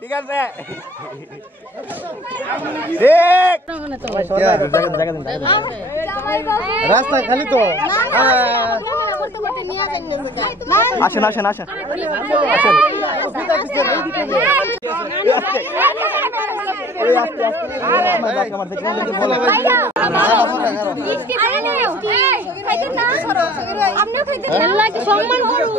ঠিক আছে ঠিক রাস্তা খালি তো আসেন আসেন আসেন সম্মান করুন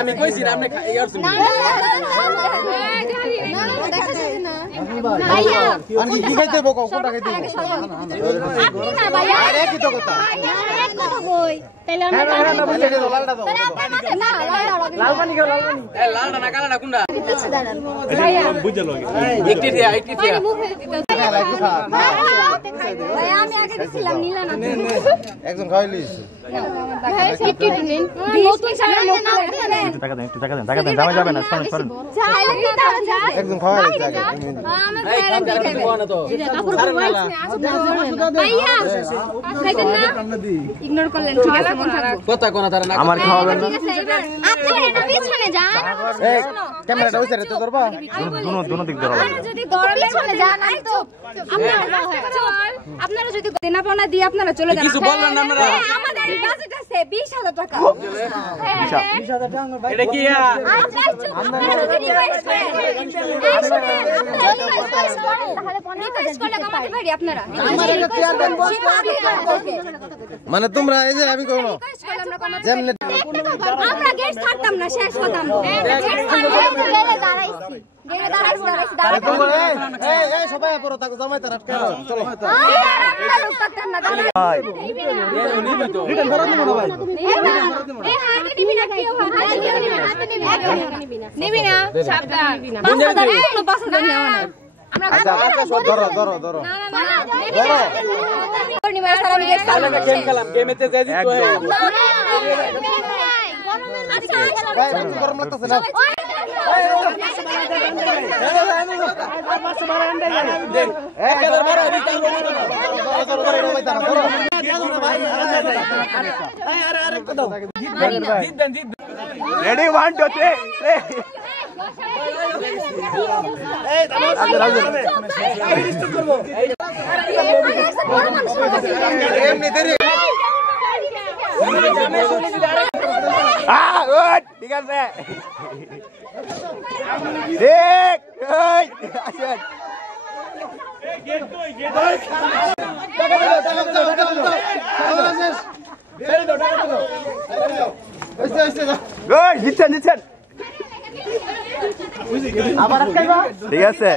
আমি কইছি না আপনি কি খাইতে হবে কোনটা খাইতে হবে আপনি না ভাইয়া আরে কি তো কথা এক কথা কই তাইলে আমরা লালটা দাও না লাল পানি খাও লাল পানি এ লালটা না কালাটা কোনটা পিছে দাঁড়ান ভাইয়া বুঝে লগে একটি দিয়া মুখে ভাইয়া আমি আগে দিছিলাম নিলা না একদম খাইলিস একটু নিন নতুন সারা টাকা দেন টাকা দেন দামে যাবে না সরেন সরেন একদম খাওয়াইলিস আগে ইগনোর করলেন ঠিক আছে মন থাকবো কথা কোন তারা না আমার খাওয়াবেন না আপনি না পিছনে যান এই ক্যামেরাটা ওই সাইডে তো ধরবা দুনো দিক ধরা লাগবে যদি পিছনে যান আমি তো আপনারা যদি দেনা পাওনা দিয়ে আপনারা চলে যান কিছু বললেন না আপনারা আমাদের বাজেট আছে 20000 টাকা এটা কি আপনারা যদি রিকোয়েস্ট করেন রিকোয়েস্ট করলে কামাতে পারি আপনারা মানে তোমরা এই যে আমি কইনো যেমনে আমরা গেট ছাড়তাম না শেষ হতাম এই সবাই পড়ো তাকে জমাই তার আটকে চলো রিটার্ন করা দিমু না ভাই নিবি না সাবধান 5000 কোনো 5000 নেওয়া না আচ্ছা ধরো ধরো ধরো গেম খেলাম গেমেতে যাই দিত ভাই গরম লাগতেছে না রেডি 1 2 3 ঠিক আছে ঠিক আসেন জিতছেন জিতছেন ঠিক আছে